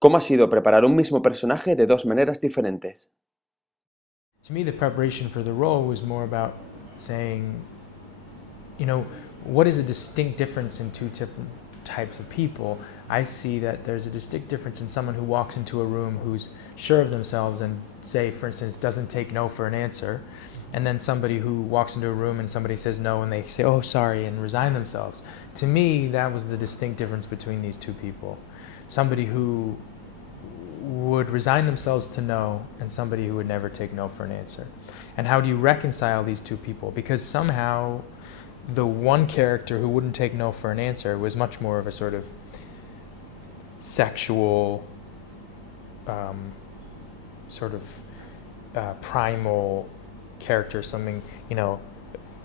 ¿Cómo ha sido preparar un mismo personaje de dos maneras diferentes? To me, the preparation for the role was more about saying, you know, what is a distinct difference in two different types of people? I see that there's a distinct difference in someone who walks into a room who's sure of themselves and, say, for instance, doesn't take no for an answer, and then somebody who walks into a room and somebody says no and they say, oh, sorry, and resign themselves. To me, that was the distinct difference between these two people. Somebody who would resign themselves to no and somebody who would never take no for an answer. And how do you reconcile these two people? Because somehow the one character who wouldn't take no for an answer was much more of a sort of sexual, primal character, something,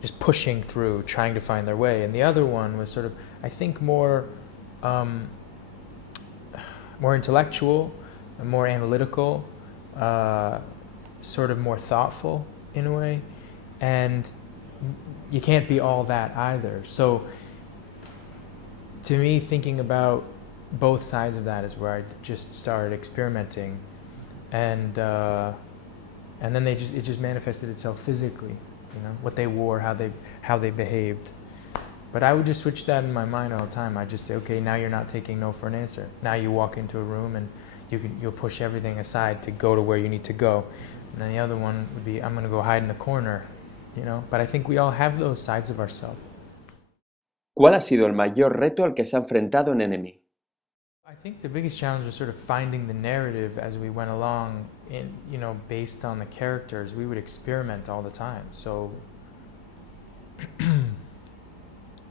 just pushing through, trying to find their way. And the other one was sort of, I think, more intellectual, more analytical, sort of more thoughtful in a way. And you can't be all that either. So to me, thinking about both sides of that is where I just started experimenting, and then it just manifested itself physically, what they wore, how they behaved. But I would just switch that in my mind all the time. I'd just say, okay, now you're not taking no for an answer. Now you walk into a room and you'll push everything aside to go to where you need to go. And then the other one would be, I'm going to go hide in the corner, But I think we all have those sides of ourselves. ¿Cuál ha sido el mayor reto al que se ha enfrentado en Enemy? I think the biggest challenge was sort of finding the narrative as we went along, based on the characters. We would experiment all the time. So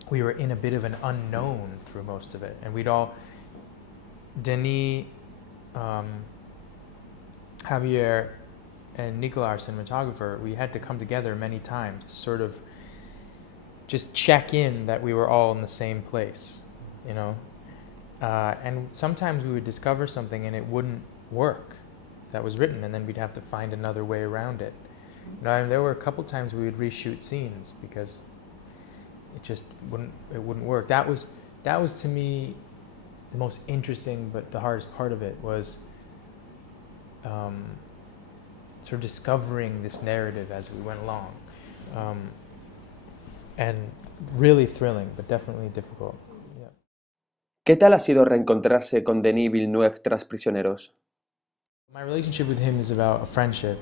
we were in a bit of an unknown through most of it. And Denis, Javier, and Nicola, our cinematographer, we had to come together many times to sort of just check in that we were all in the same place, and sometimes we would discover something and it wouldn't work that was written, and then we'd have to find another way around it. There were a couple times we would reshoot scenes because it just wouldn't work. That was to me the most interesting, but the hardest part of it was sort of discovering this narrative as we went along, and really thrilling, but definitely difficult. Yeah. ¿Qué tal ha sido reencontrarse con Denis Villeneuve tras Prisioneros? My relationship with him is about a friendship.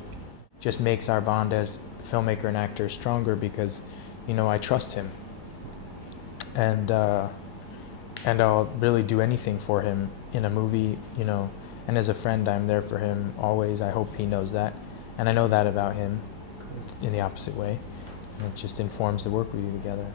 Just makes our bond as filmmaker and actor stronger because, I trust him, and I'll really do anything for him in a movie, and as a friend, I'm there for him always. I hope he knows that, and I know that about him in the opposite way, and it just informs the work we do together.